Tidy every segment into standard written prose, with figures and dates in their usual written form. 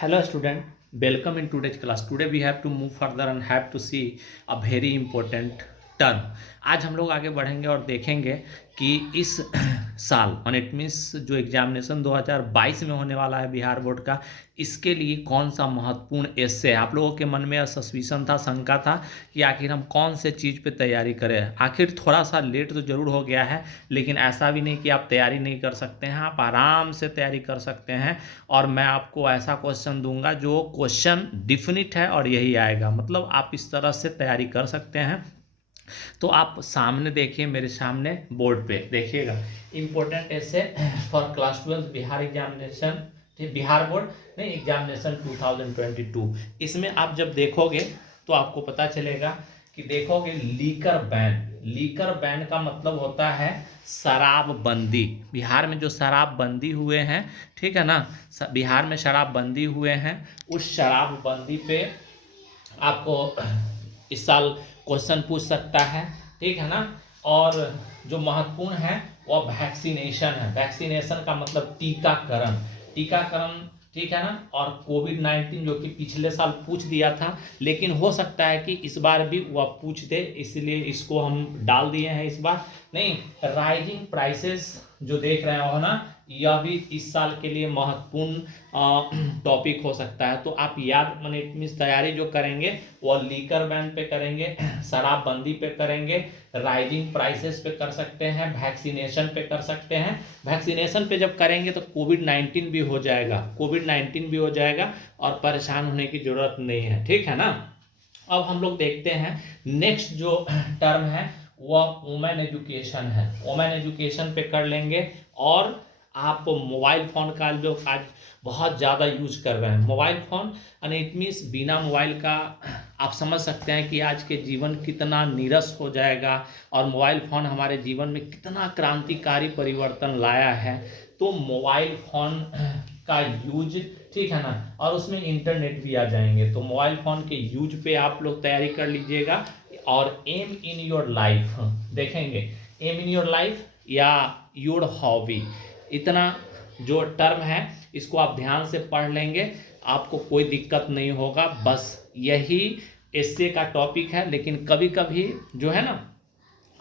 Hello student, welcome in today's class. Today we have to move further and have to see a very important term. आज हम लोग आगे बढ़ेंगे और देखेंगे कि इस साल मान इट मीन्स जो एग्जामिनेशन 2022 में होने वाला है बिहार बोर्ड का, इसके लिए कौन सा महत्वपूर्ण एस्से है। आप लोगों के मन में सस्पिशन था, शंका था कि आखिर हम कौन से चीज़ पे तैयारी करें। आखिर थोड़ा सा लेट तो ज़रूर हो गया है, लेकिन ऐसा भी नहीं कि आप तैयारी नहीं कर सकते हैं, आप आराम से तैयारी कर सकते हैं। और मैं आपको ऐसा क्वेश्चन दूंगा जो क्वेश्चन डिफिनिट है और यही आएगा, मतलब आप इस तरह से तैयारी कर सकते हैं। तो आप सामने देखिए, मेरे सामने बोर्ड पे देखिएगा, इंपॉर्टेंट ऐसे for class 12 Bihar examination, Bihar board नहीं एग्जामिनेशन 2022। इसमें आप जब देखोगे तो आपको पता चलेगा कि देखोगे लीकर बैन। लीकर बैन का मतलब होता है शराबबंदी। बिहार में जो शराबबंदी हुए हैं, ठीक है ना, बिहार में शराबबंदी हुए हैं, उस शराबबंदी पे आपको इस साल क्वेश्चन पूछ सकता है, ठीक है ना। और जो महत्वपूर्ण है वो वैक्सीनेशन है। वैक्सीनेशन का मतलब टीकाकरण, टीकाकरण, ठीक है ना। और कोविड-19 जो कि पिछले साल पूछ दिया था, लेकिन हो सकता है कि इस बार भी वह पूछ दे, इसलिए इसको हम डाल दिए हैं इस बार। नहीं, राइजिंग प्राइसेस जो देख रहे हो ना, यह भी इस साल के लिए महत्वपूर्ण टॉपिक हो सकता है। तो आप याद माने इट मीन्स तैयारी जो करेंगे वो लीकर बैन पे करेंगे, शराबबंदी पे करेंगे, राइजिंग प्राइसेस पे कर सकते हैं, वैक्सीनेशन पे कर सकते हैं। वैक्सीनेशन पे जब करेंगे तो कोविड-19 भी हो जाएगा, कोविड-19 भी हो जाएगा और परेशान होने की जरूरत नहीं है, ठीक है ना। अब हम लोग देखते हैं नेक्स्ट जो टर्म है वह वुमेन एजुकेशन है। वुमेन एजुकेशन पे कर लेंगे। और आप मोबाइल फ़ोन का जो आज बहुत ज़्यादा यूज कर रहे हैं, mobile phone and it means बिना मोबाइल का आप समझ सकते हैं कि आज के जीवन कितना नीरस हो जाएगा और मोबाइल फ़ोन हमारे जीवन में कितना क्रांतिकारी परिवर्तन लाया है। तो मोबाइल फ़ोन का यूज, ठीक है ना, और उसमें इंटरनेट भी आ जाएंगे। तो मोबाइल फ़ोन के यूज पे आप लोग तैयारी कर लीजिएगा। और एम इन योर लाइफ देखेंगे, एम इन योर लाइफ या योर हॉबी, इतना जो टर्म है इसको आप ध्यान से पढ़ लेंगे, आपको कोई दिक्कत नहीं होगा। बस यही एस्से का टॉपिक है। लेकिन कभी कभी जो है ना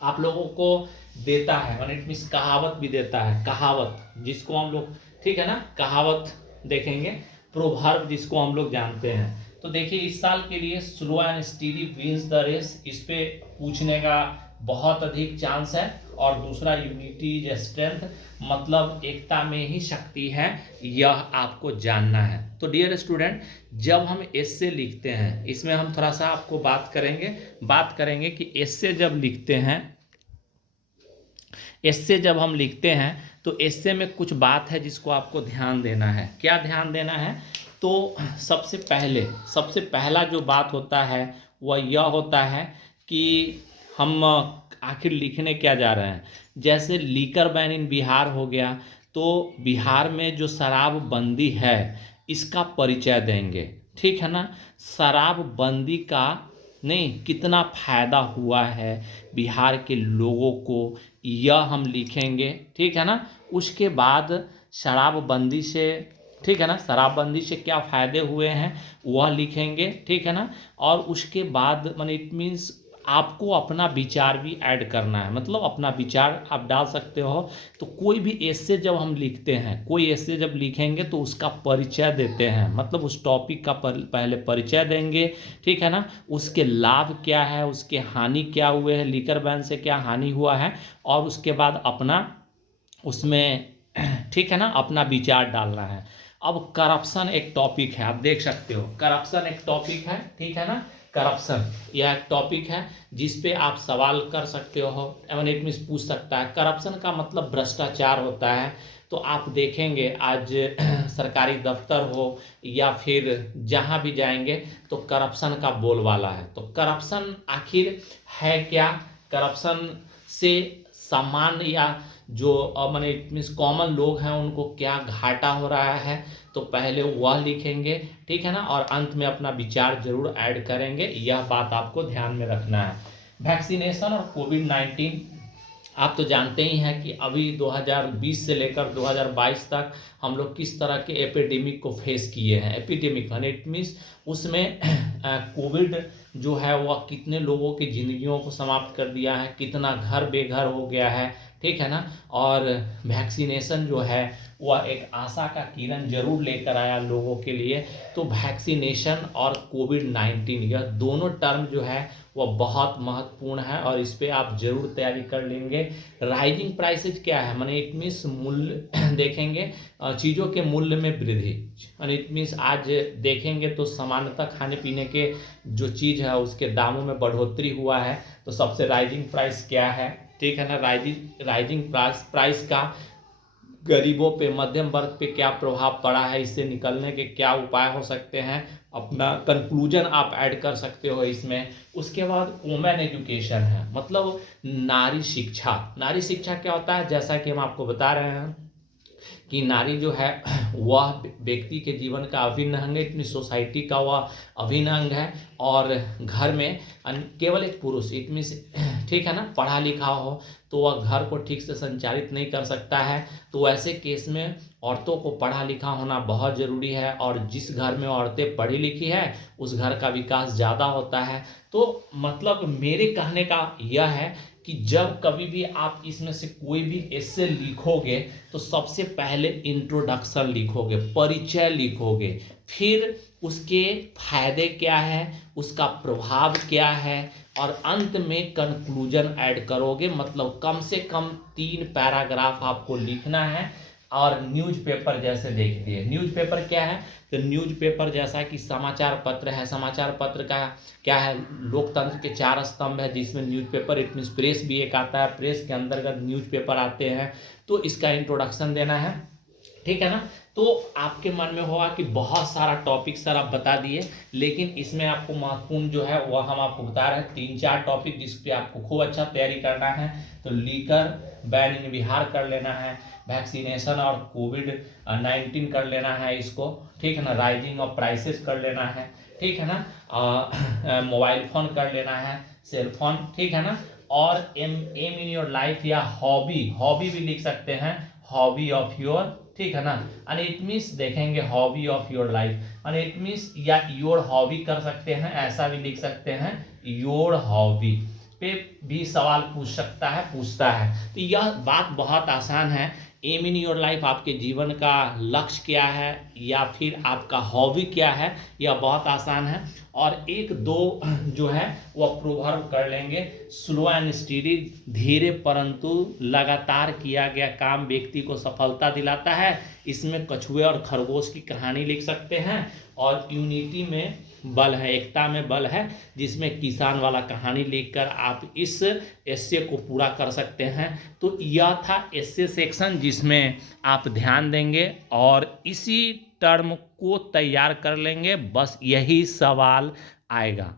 आप लोगों को देता है वन इट मीन्स कहावत भी देता है, कहावत जिसको हम लोग, ठीक है ना, कहावत देखेंगे, प्रोवर्ब जिसको हम लोग जानते हैं। तो देखिए इस साल के लिए slow and steady wins the race, इस पे पूछने का बहुत अधिक चांस है। और दूसरा यूनिटी इज स्ट्रेंथ, मतलब एकता में ही शक्ति है, यह आपको जानना है। तो डियर स्टूडेंट, जब हम एस्से लिखते हैं, इसमें हम थोड़ा सा आपको बात करेंगे कि एस्से जब लिखते हैं, एस्से जब हम लिखते हैं तो एस्से में कुछ बात है जिसको आपको ध्यान देना है। क्या ध्यान देना है? तो सबसे पहला जो बात होता है वह यह होता है कि हम आखिर लिखने क्या जा रहे हैं। जैसे लीकर बैन इन बिहार हो गया, तो बिहार में जो शराबबंदी है इसका परिचय देंगे, ठीक है ना। शराबबंदी का नहीं कितना फायदा हुआ है बिहार के लोगों को, यह हम लिखेंगे, ठीक है ना। उसके बाद शराबबंदी से, ठीक है ना, शराबबंदी से क्या फ़ायदे हुए हैं वह लिखेंगे, ठीक है ना। और उसके बाद मान इट मीन्स आपको अपना विचार भी ऐड करना है, मतलब अपना विचार आप डाल सकते हो। तो कोई भी एस्से जब हम लिखते हैं, कोई एस्से जब लिखेंगे तो उसका परिचय देते हैं, मतलब उस टॉपिक का पहले परिचय देंगे, ठीक है ना। उसके लाभ क्या है, उसके हानि क्या हुए हैं, लीकर बैन से क्या हानि हुआ है, और उसके बाद अपना उसमें, ठीक है ना, अपना विचार डालना है। अब करप्शन एक टॉपिक है, आप देख सकते हो करप्शन एक टॉपिक है, ठीक है ना। करप्शन यह एक टॉपिक है जिस पे आप सवाल कर सकते हो, एवं इट मीन्स पूछ सकता है। करप्शन का मतलब भ्रष्टाचार होता है। तो आप देखेंगे आज सरकारी दफ्तर हो या फिर जहाँ भी जाएंगे तो करप्शन का बोलबाला है। तो करप्शन आखिर है क्या, करप्शन से सामान्य या जो माने इट मीन्स कॉमन लोग हैं उनको क्या घाटा हो रहा है, तो पहले वह लिखेंगे, ठीक है ना। और अंत में अपना विचार जरूर ऐड करेंगे, यह बात आपको ध्यान में रखना है। वैक्सीनेशन और कोविड-19 आप तो जानते ही हैं कि अभी 2020 से लेकर 2022 तक हम लोग किस तरह के एपिडेमिक को फेस किए हैं। एपिडेमिक यानी इट मीन्स उसमें कोविड जो है वह कितने लोगों की ज़िंदगियों को समाप्त कर दिया है, कितना घर बेघर हो गया है, ठीक है ना। और वैक्सीनेशन जो है वह एक आशा का किरण जरूर लेकर आया लोगों के लिए। तो वैक्सीनेशन और कोविड-19 यह दोनों टर्म जो है वह बहुत महत्वपूर्ण है और इस पे आप जरूर तैयारी कर लेंगे। राइजिंग प्राइसेज क्या है, माने इट मीन्स मूल्य देखेंगे, चीज़ों के मूल्य में वृद्धि, और इट मीन्स आज देखेंगे तो सामान्यतः खाने पीने के जो चीज़ है उसके दामों में बढ़ोतरी हुआ है। तो सबसे राइजिंग प्राइस क्या है, ठीक है ना। राइजिंग प्राइस का गरीबों पे, मध्यम वर्ग पे क्या प्रभाव पड़ा है, इससे निकलने के क्या उपाय हो सकते हैं, अपना कंक्लूजन आप ऐड कर सकते हो इसमें। उसके बाद वुमेन एजुकेशन है, मतलब नारी शिक्षा। नारी शिक्षा क्या होता है, जैसा कि हम आपको बता रहे हैं कि नारी जो है वह व्यक्ति के जीवन का अभिन्न अंग है, इतनी सोसाइटी का वह अभिन्न अंग है। और घर में केवल एक पुरुष, इट मीन्स ठीक है ना, पढ़ा लिखा हो तो वह घर को ठीक से संचालित नहीं कर सकता है। तो ऐसे केस में औरतों को पढ़ा लिखा होना बहुत ज़रूरी है, और जिस घर में औरतें पढ़ी लिखी है उस घर का विकास ज़्यादा होता है। तो मतलब मेरे कहने का यह है कि जब कभी भी आप इसमें से कोई भी एस्से लिखोगे तो सबसे पहले इंट्रोडक्शन लिखोगे, परिचय लिखोगे, फिर उसके फायदे क्या है, उसका प्रभाव क्या है, और अंत में कंक्लूजन ऐड करोगे। मतलब कम से कम 3 पैराग्राफ आपको लिखना है। और न्यूज़पेपर जैसे देखिए, न्यूज़पेपर क्या है, तो न्यूज़पेपर जैसा कि समाचार पत्र है, समाचार पत्र का क्या है, लोकतंत्र के 4 स्तंभ है जिसमें न्यूज़पेपर इट मीन्स प्रेस भी एक आता है, प्रेस के अंतर्गत न्यूज़पेपर आते हैं। तो इसका इंट्रोडक्शन देना है, ठीक है ना। तो आपके मन में होगा कि बहुत सारा टॉपिक सर आप बता दिए, लेकिन इसमें आपको महत्वपूर्ण जो है वह हम आपको बता रहे हैं 3-4 टॉपिक जिस पे आपको खूब अच्छा तैयारी करना है। तो लीकर बैन इन बिहार कर लेना है, वैक्सीनेशन और कोविड-19 कर लेना है इसको, ठीक है ना। राइजिंग ऑफ प्राइसेस कर लेना है, ठीक है ना। मोबाइल फ़ोन कर लेना है, सेल फोन, ठीक है ना। और एम इन योर लाइफ या हॉबी भी लिख सकते हैं, हॉबी ऑफ योर, ठीक है ना। एंड इट मीन्स देखेंगे hobby of your life, and it means या योर हॉबी कर सकते हैं, ऐसा भी लिख सकते हैं, योर हॉबी पे भी सवाल पूछता है। तो यह बात बहुत आसान है। एम इन योर लाइफ आपके जीवन का लक्ष्य क्या है या फिर आपका हॉबी क्या है, यह बहुत आसान है। और 1-2 जो है वह प्रोवर्ब कर लेंगे, स्लो एंड स्टीडी, धीरे परंतु लगातार किया गया काम व्यक्ति को सफलता दिलाता है। इसमें कछुए और खरगोश की कहानी लिख सकते हैं। और यूनिटी में बल है, एकता में बल है, जिसमें किसान वाला कहानी लिखकर आप इस एस्से को पूरा कर सकते हैं। तो यह था एस्से सेक्शन जिसमें आप ध्यान देंगे और इसी टर्म को तैयार कर लेंगे, बस यही सवाल आएगा।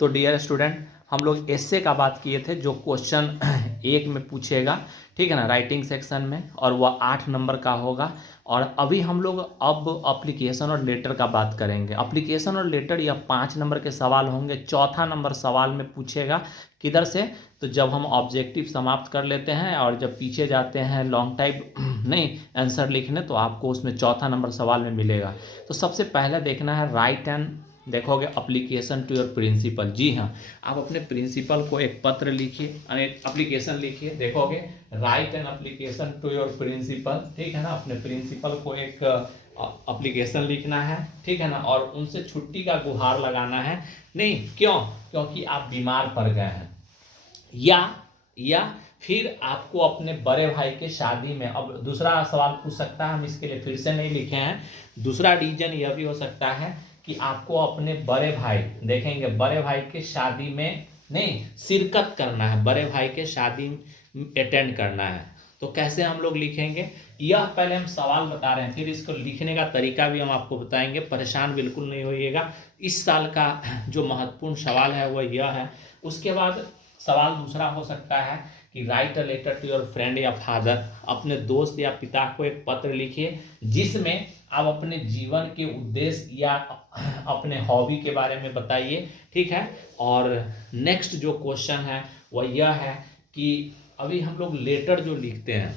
तो डियर स्टूडेंट, हम लोग एस्से का बात किए थे जो क्वेश्चन 1 में पूछेगा, ठीक है ना, राइटिंग सेक्शन में, और वह 8 नंबर का होगा। और अभी हम लोग अब अप्लीकेशन और लेटर का बात करेंगे। अप्लीकेशन और लेटर यह 5 नंबर के सवाल होंगे। चौथा नंबर सवाल में पूछेगा किधर से, तो जब हम ऑब्जेक्टिव समाप्त कर लेते हैं और जब पीछे जाते हैं लॉन्ग टाइप नहीं आंसर लिखने, तो आपको उसमें चौथा नंबर सवाल में मिलेगा। तो सबसे पहले देखना है राइट एंड, देखोगे अप्लीकेशन टू योर प्रिंसिपल। जी हाँ, आप अपने प्रिंसिपल को एक पत्र लिखिए, एप्लीकेशन लिखिए, देखोगे write an application to your principal, ठीक है ना। अपने प्रिंसिपल को एक एप्लीकेशन लिखना है, ठीक है ना, और उनसे छुट्टी का गुहार लगाना है। नहीं क्यों, क्योंकि आप बीमार पड़ गए हैं, या फिर आपको अपने बड़े भाई के शादी में, अब दूसरा सवाल पूछ सकता है, हम इसके लिए फिर से नहीं लिखे हैं। दूसरा रीजन यह भी हो सकता है कि आपको अपने बड़े भाई, देखेंगे बड़े भाई के शादी में नहीं शिरकत करना है, बड़े भाई के शादी अटेंड करना है। तो कैसे हम लोग लिखेंगे, यह पहले हम सवाल बता रहे हैं, फिर इसको लिखने का तरीका भी हम आपको बताएंगे, परेशान बिल्कुल नहीं होइएगा। इस साल का जो महत्वपूर्ण सवाल है वह यह है। उसके बाद सवाल दूसरा हो सकता है कि write a letter to your friend या फादर, अपने दोस्त या पिता को एक पत्र लिखिए जिसमें आप अपने जीवन के उद्देश्य या अपने हॉबी के बारे में बताइए, ठीक है। और नेक्स्ट जो क्वेश्चन है वह यह है कि अभी हम लोग लेटर जो लिखते हैं,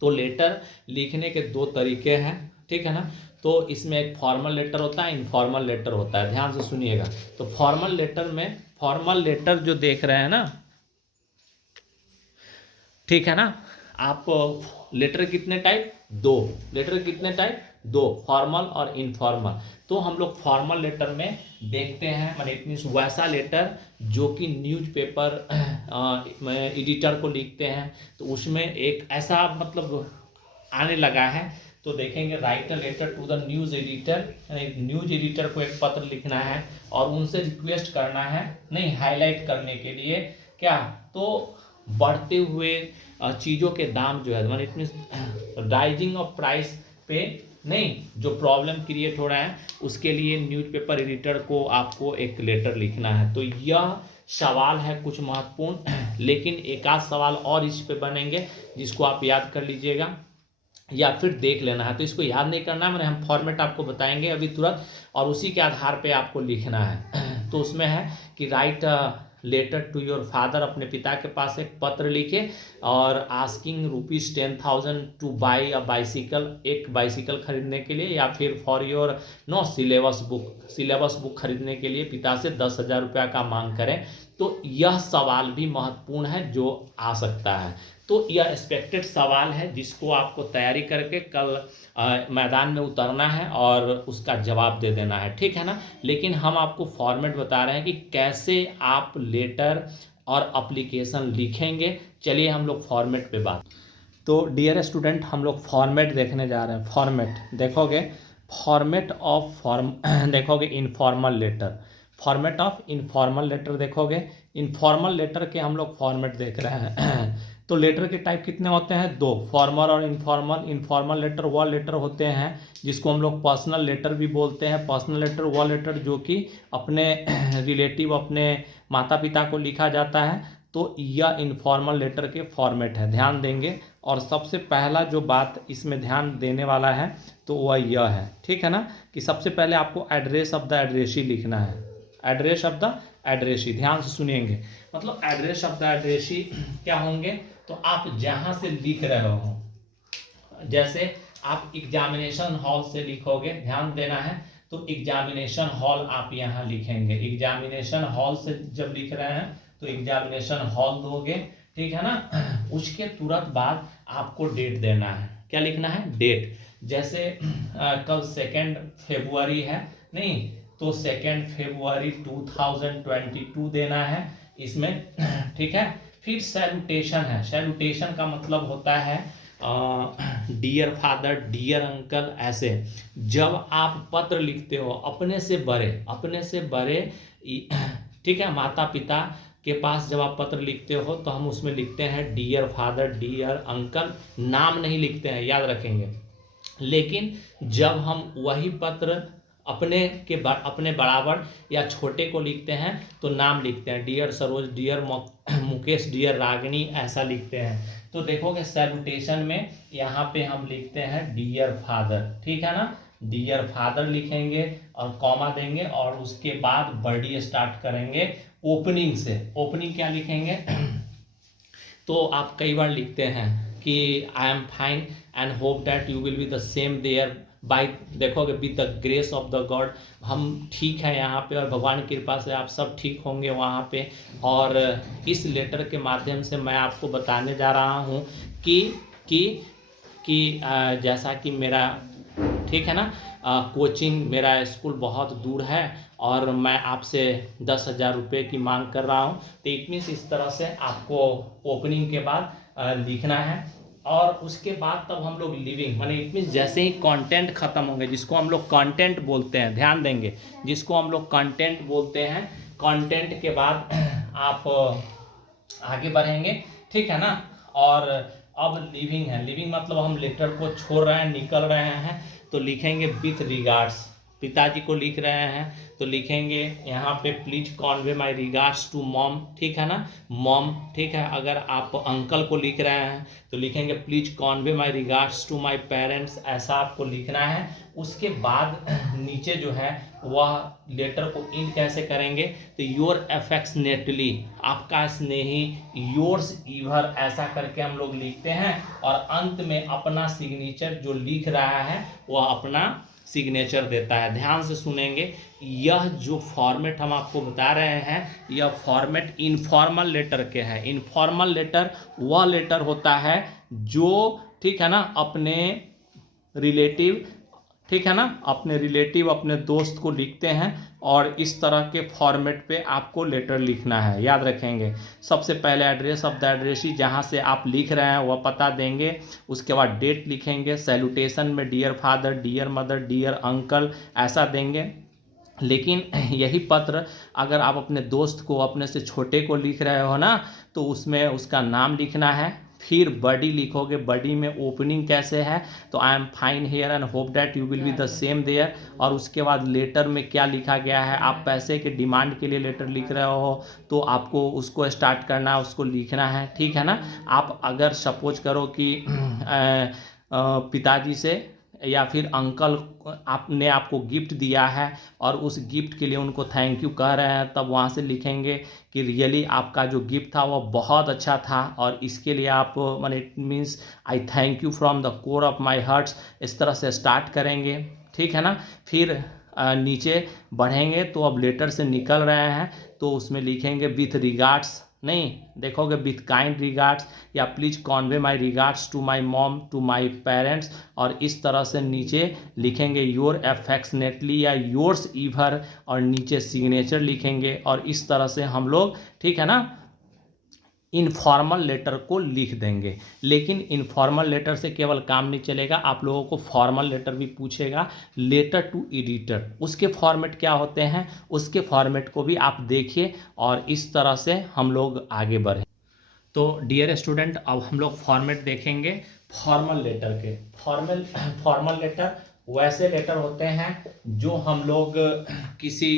तो लेटर लिखने के दो तरीके हैं, ठीक है ना। तो इसमें एक फॉर्मल लेटर होता है, इनफॉर्मल लेटर होता है, ध्यान से सुनिएगा। तो फॉर्मल लेटर में, फॉर्मल लेटर जो देख रहे हैं ना, ठीक है ना, आप लेटर कितने टाइप, दो, लेटर कितने टाइप, दो, फॉर्मल और इनफॉर्मल। तो हम लोग फॉर्मल लेटर में देखते हैं, मतलब इट मीन्स वैसा लेटर जो कि न्यूज़पेपर में एडिटर को लिखते हैं, तो उसमें एक ऐसा मतलब आने लगा है। तो देखेंगे, write a letter to the news editor, news editor को एक पत्र लिखना है और उनसे रिक्वेस्ट करना है, नहीं, हाईलाइट करने के लिए क्या, तो बढ़ते हुए चीज़ों के दाम जो है, मतलब it means rising of price पे, नहीं, जो प्रॉब्लम क्रिएट हो रहा है उसके लिए न्यूज़पेपर एडिटर को आपको एक लेटर लिखना है। तो यह सवाल है कुछ महत्वपूर्ण, लेकिन एक आध सवाल और इस पे बनेंगे जिसको आप याद कर लीजिएगा या फिर देख लेना है। तो इसको याद नहीं करना है, मैंने हम फॉर्मेट आपको बताएंगे अभी तुरंत, और उसी के आधार पे आपको लिखना है। तो उसमें है कि write letter to your father, अपने पिता के पास एक पत्र लिखे और asking ₹10,000 to buy a bicycle, एक बाइसिकल खरीदने के लिए, या फिर for your no syllabus book, syllabus book खरीदने के लिए पिता से 10,000 रुपया का मांग करें। तो यह सवाल भी महत्वपूर्ण है जो आ सकता है। तो यह एक्सपेक्टेड सवाल है जिसको आपको तैयारी करके कल मैदान में उतरना है और उसका जवाब दे देना है, ठीक है ना। लेकिन हम आपको फॉर्मेट बता रहे हैं कि कैसे आप लेटर और एप्लीकेशन लिखेंगे। चलिए हम लोग फॉर्मेट पे बात। तो डियर स्टूडेंट, हम लोग फॉर्मेट देखने जा रहे हैं। फॉर्मेट देखोगे, फॉर्मेट ऑफ फॉर्म देखोगे, informal letter, format of informal letter देखोगे। इनफॉर्मल लेटर के हम लोग फॉर्मेट देख रहे हैं। तो लेटर के टाइप कितने होते हैं, दो, फॉर्मल और इनफॉर्मल। इनफॉर्मल लेटर वह लेटर होते हैं जिसको हम लोग पर्सनल लेटर भी बोलते हैं। पर्सनल लेटर वह लेटर जो कि अपने रिलेटिव, अपने माता पिता को लिखा जाता है। तो यह इनफॉर्मल लेटर के फॉर्मेट है, ध्यान देंगे। और सबसे पहला जो बात इसमें ध्यान देने वाला है तो वह यह है, ठीक है ना, कि सबसे पहले आपको एड्रेस ऑफ द एड्रेसी लिखना है। एड्रेस ऑफ द एड्रेसी, ध्यान से सुनिएंगे, मतलब एड्रेस ऑफ द एड्रेसी क्या होंगे, तो आप जहाँ से लिख रहे हो, जैसे आप एग्जामिनेशन हॉल से लिखोगे, ध्यान देना है, तो एग्जामिनेशन हॉल आप यहाँ लिखेंगे। एग्जामिनेशन हॉल से जब लिख रहे हैं तो एग्जामिनेशन हॉल दोगे, ठीक है ना। उसके तुरंत बाद आपको डेट देना है, क्या लिखना है, डेट। जैसे कल 2 फरवरी है, नहीं, तो 2 फरवरी 2022 देना है इसमें, ठीक है। फिर सैल्यूटेशन है, सैल्यूटेशन का मतलब होता है डियर फादर, डियर अंकल, ऐसे जब आप पत्र लिखते हो अपने से बड़े, अपने से बड़े, ठीक है, माता पिता के पास जब आप पत्र लिखते हो तो हम उसमें लिखते हैं डियर फादर, डियर अंकल, नाम नहीं लिखते हैं, याद रखेंगे। लेकिन जब हम वही पत्र अपने बराबर या छोटे को लिखते हैं तो नाम लिखते हैं, dear Saroj, dear Mukesh, dear Ragini, ऐसा लिखते हैं। तो देखोगे सैल्यूटेशन में यहाँ पे हम लिखते हैं डियर फादर, ठीक है ना, डियर फादर लिखेंगे और कॉमा देंगे और उसके बाद बॉडी स्टार्ट करेंगे ओपनिंग से। ओपनिंग क्या लिखेंगे तो आप कई बार लिखते हैं कि I am fine and hope that you will be the same there by, देखोगे with the grace of the God, हम ठीक है यहाँ पे और भगवान की कृपा से आप सब ठीक होंगे वहाँ पे। और इस लेटर के माध्यम से मैं आपको बताने जा रहा हूँ कि जैसा कि मेरा, ठीक है ना, कोचिंग, मेरा स्कूल बहुत दूर है और मैं आपसे 10,000 रुपये की मांग कर रहा हूँ। तो इट मीन्स इस तरह से आपको ओपनिंग के बाद लिखना है। और उसके बाद तब हम लोग लिविंग, माने इट मीन्स जैसे ही कंटेंट खत्म होंगे, जिसको हम लोग कंटेंट बोलते हैं, ध्यान देंगे, जिसको हम लोग कंटेंट बोलते हैं, कंटेंट के बाद आप आगे बढ़ेंगे, ठीक है ना। और अब लिविंग है, लिविंग मतलब हम लेटर को छोड़ रहे हैं, निकल रहे हैं, तो लिखेंगे विथ रिगार्ड्स, पिताजी को लिख रहे हैं तो लिखेंगे यहाँ पे please convey my regards to mom, ठीक है ना, मॉम, ठीक है। अगर आप अंकल को लिख रहे हैं तो लिखेंगे please convey my regards to my parents, ऐसा आपको लिखना है। उसके बाद नीचे जो है वह लेटर को इन कैसे करेंगे, तो योर अफेक्शनेटली, आपका स्नेही, योर्स ईवर, ऐसा करके हम लोग लिखते हैं। और अंत में अपना सिग्नेचर जो लिख रहा है वह अपना सिग्नेचर देता है। ध्यान से सुनेंगे, यह जो फॉर्मेट हम आपको बता रहे हैं यह फॉर्मेट इनफॉर्मल लेटर के हैं। इनफॉर्मल लेटर वह लेटर होता है जो, ठीक है ना, अपने रिलेटिव, ठीक है ना, अपने रिलेटिव, अपने दोस्त को लिखते हैं और इस तरह के फॉर्मेट पे आपको लेटर लिखना है। याद रखेंगे, सबसे पहले एड्रेस ऑफ द एड्रेसी, जहाँ से आप लिख रहे हैं वह पता देंगे। उसके बाद डेट लिखेंगे, सैल्यूटेशन में dear father, dear mother, dear uncle, ऐसा देंगे। लेकिन यही पत्र अगर आप अपने दोस्त को, अपने से छोटे को लिख रहे हो ना, तो उसमें उसका नाम लिखना है। फिर बडी लिखोगे, बडी में ओपनिंग कैसे है, तो I am fine here and hope that you will be the same there. और उसके बाद लेटर में क्या लिखा गया है, आप पैसे के डिमांड के लिए लेटर लिख रहे हो तो आपको उसको स्टार्ट करना है, उसको लिखना है, ठीक है ना। आप अगर सपोज करो कि पिताजी से या फिर अंकल आपने आपको गिफ्ट दिया है और उस गिफ्ट के लिए उनको थैंक यू कह रहे हैं, तब वहाँ से लिखेंगे कि रियली आपका जो गिफ्ट था वो बहुत अच्छा था और इसके लिए आप, मैंने, it means I thank you from the core of my hearts, इस तरह से स्टार्ट करेंगे, ठीक है ना। फिर नीचे बढ़ेंगे तो अब लेटर से निकल रहे हैं तो उसमें लिखेंगे विथ रिगार्ड्स, नहीं देखोगे विथ काइंड रिगार्ड्स या please convey my regards to my mom, to my parents, और इस तरह से नीचे लिखेंगे योर अफेक्शनेटली या योर्स ईवर, और नीचे सिग्नेचर लिखेंगे। और इस तरह से हम लोग, ठीक है ना, इनफॉर्मल लेटर को लिख देंगे। लेकिन इनफॉर्मल लेटर से केवल काम नहीं चलेगा, आप लोगों को फॉर्मल लेटर भी पूछेगा, लेटर टू एडिटर, उसके फॉर्मेट क्या होते हैं, उसके फॉर्मेट को भी आप देखिए और इस तरह से हम लोग आगे बढ़ें। तो डियर स्टूडेंट, अब हम लोग फॉर्मेट देखेंगे फॉर्मल लेटर के। फॉर्मल लेटर वैसे लेटर होते हैं जो हम लोग किसी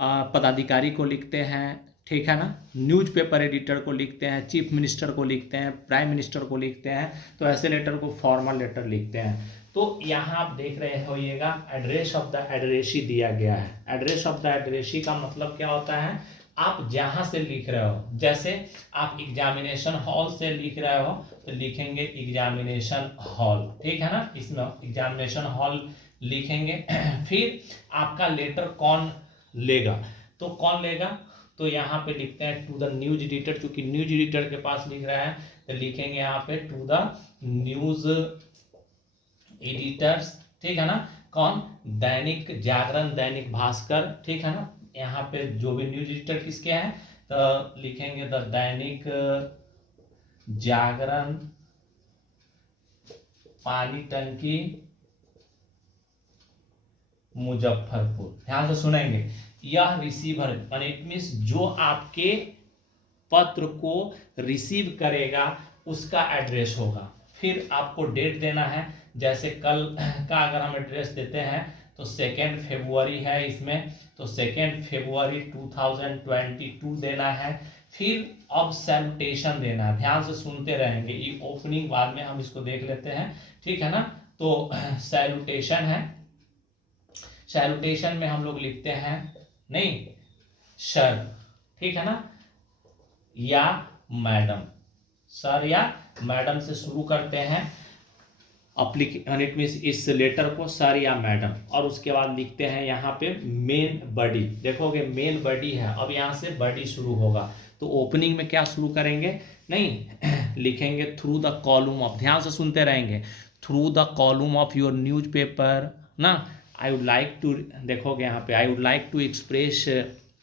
पदाधिकारी को लिखते हैं, ठीक है ना, न्यूज़पेपर एडिटर को लिखते हैं, चीफ मिनिस्टर को लिखते हैं, प्राइम मिनिस्टर को लिखते हैं, तो ऐसे लेटर को फॉर्मल लेटर लिखते हैं। तो यहाँ आप देख रहे होइएगा एड्रेस ऑफ द एड्रेसी दिया गया है। एड्रेस ऑफ द एड्रेसी का मतलब क्या होता है, आप जहाँ से लिख रहे हो, जैसे आप एग्जामिनेशन हॉल से लिख रहे हो तो लिखेंगे एग्जामिनेशन हॉल, ठीक है ना, इसमें एग्जामिनेशन हॉल लिखेंगे। फिर आपका लेटर कौन लेगा, तो कौन लेगा, तो यहाँ पे लिखते हैं टू द न्यूज एडिटर, चूंकि न्यूज एडिटर के पास लिख रहा है तो लिखेंगे यहाँ पे टू द न्यूज एडिटर्स, ठीक है ना, कौन, दैनिक जागरण, दैनिक भास्कर, ठीक है ना, यहाँ पे जो भी न्यूज एडिटर किसके हैं तो लिखेंगे द दैनिक जागरण, पानी टंकी, मुजफ्फरपुर। ध्यान से सुनेंगे, यह रिसीवर, इट मीन्स जो आपके पत्र को रिसीव करेगा उसका एड्रेस होगा। फिर आपको डेट देना है, जैसे कल का अगर हम एड्रेस देते हैं तो 2 फरवरी है इसमें, तो 2 फरवरी 2022 देना है। फिर अब सैल्यूटेशन देना है, ध्यान से सुनते रहेंगे, ये ओपनिंग बाद में हम इसको देख लेते हैं, ठीक है ना। तो सैल्यूटेशन है, सैल्यूटेशन में हम लोग लिखते हैं, नहीं सर, ठीक है ना, या मैडम, सर या मैडम से शुरू करते हैं इट मीन्स इस लेटर को सर या मैडम, और उसके बाद लिखते हैं यहाँ पे मेन बॉडी, देखोगे मेन बॉडी है, अब यहाँ से बॉडी शुरू होगा तो ओपनिंग में क्या शुरू करेंगे, नहीं लिखेंगे थ्रू द कॉलम ऑफ, ध्यान से सुनते रहेंगे, through the column of your newspaper ना, आई वुड लाइक टू, देखोगे यहाँ पे I would like to express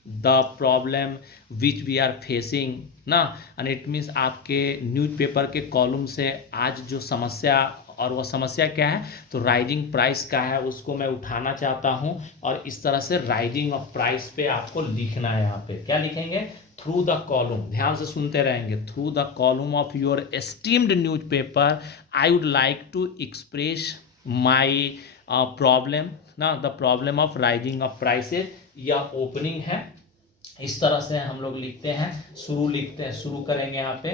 the problem which we are facing ना, एंड इट मीन्स आपके न्यूज़पेपर के कॉलम से आज जो समस्या, और वो समस्या क्या है तो राइजिंग प्राइस का है, उसको मैं उठाना चाहता हूँ, और इस तरह से राइजिंग ऑफ प्राइस पे आपको लिखना है। यहाँ पे क्या लिखेंगे, थ्रू द कॉलम, ध्यान से सुनते रहेंगे, through the column of your esteemed newspaper I would like to express my problem ना, the problem of rising of prices, यह ओपनिंग है। इस तरह से हम लोग लिखते हैं, शुरू लिखते हैं, शुरू करेंगे यहाँ पे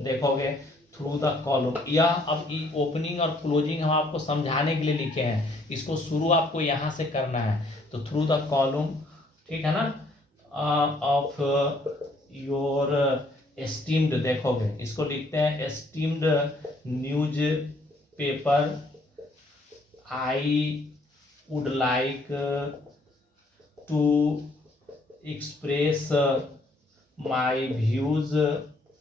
देखोगे थ्रू द कॉलम। यह अब ओपनिंग और क्लोजिंग हम आपको समझाने के लिए लिखे हैं, इसको शुरू आपको यहाँ से करना है। तो थ्रू द कॉलम, ठीक है ना, ऑफ योर एस्टीम्ड, देखोगे इसको लिखते हैं esteemed newspaper, I would like to express my views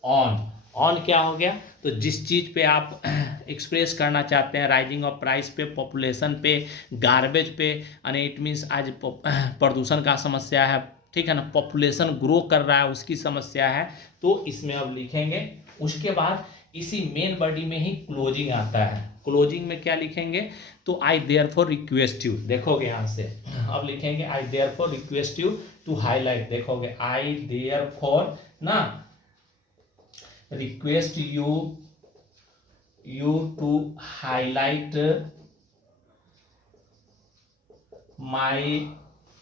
on क्या हो गया, तो जिस चीज़ पे आप एक्सप्रेस करना चाहते हैं, राइजिंग ऑफ प्राइस पे, पॉपुलेशन पे, गार्बेज पे, यानी इट मीन्स आज प्रदूषण का समस्या है, ठीक है ना, पॉपुलेशन ग्रो कर रहा है उसकी समस्या है, तो इसमें अब लिखेंगे। उसके बाद इसी मेन बॉडी में ही क्लोजिंग आता है। क्लोजिंग में क्या लिखेंगे, तो आई देयरफॉर रिक्वेस्ट यू, देखोगे यहाँ से अब लिखेंगे I therefore request you to highlight, देखोगे आई देयरफॉर ना request you to highlight my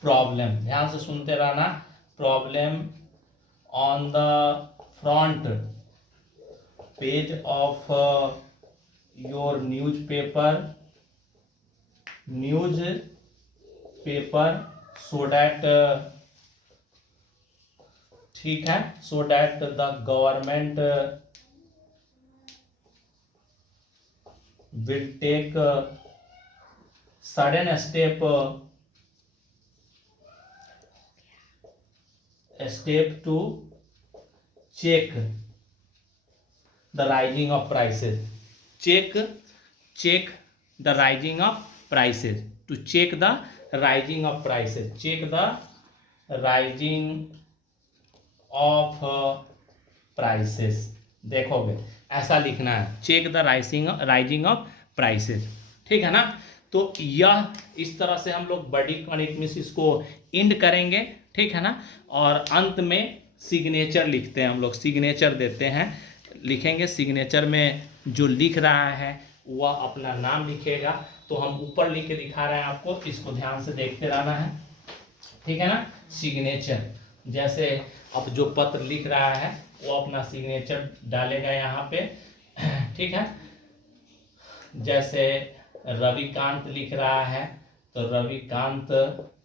problem, ध्यान से सुनते रहना, problem on the front page of your newspaper so that, ठीक है, so that the government will take sudden step to check the rising of prices, check the rising of prices, to check the rising of prices, check the rising of prices, देखोगे ऐसा लिखना है, check the rising of prices, ठीक है ना। तो यह इस तरह से हम लोग बॉडी कनेक्ट इसको इंड करेंगे, ठीक है ना, और अंत में सिग्नेचर लिखते हैं हम लोग, सिग्नेचर देते हैं, लिखेंगे सिग्नेचर में जो लिख रहा है वह अपना नाम लिखेगा। तो हम ऊपर लिख के दिखा रहे हैं आपको, इसको ध्यान से देखते रहना है, ठीक है ना। सिग्नेचर जैसे अब जो पत्र लिख रहा है वो अपना सिग्नेचर डालेगा यहाँ पे, ठीक है। जैसे रविकांत लिख रहा है तो रविकांत,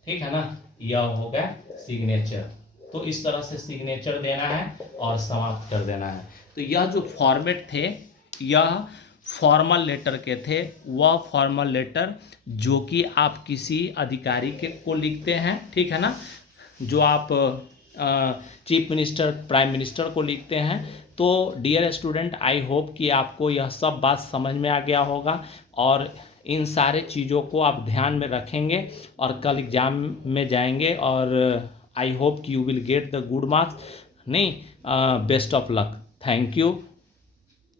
ठीक है ना, यह हो गया सिग्नेचर। तो इस तरह से सिग्नेचर देना है और समाप्त कर देना है। तो यह जो फॉर्मेट थे यह फॉर्मल लेटर के थे, वह फॉर्मल लेटर जो कि आप किसी अधिकारी के को लिखते हैं, ठीक है ना, जो आप चीफ मिनिस्टर, प्राइम मिनिस्टर को लिखते हैं। तो डियर स्टूडेंट, आई होप कि आपको यह सब बात समझ में आ गया होगा और इन सारे चीज़ों को आप ध्यान में रखेंगे और कल एग्ज़ाम में जाएंगे और आई होप कि you will get the good marks. नहीं, best of luck, thank you.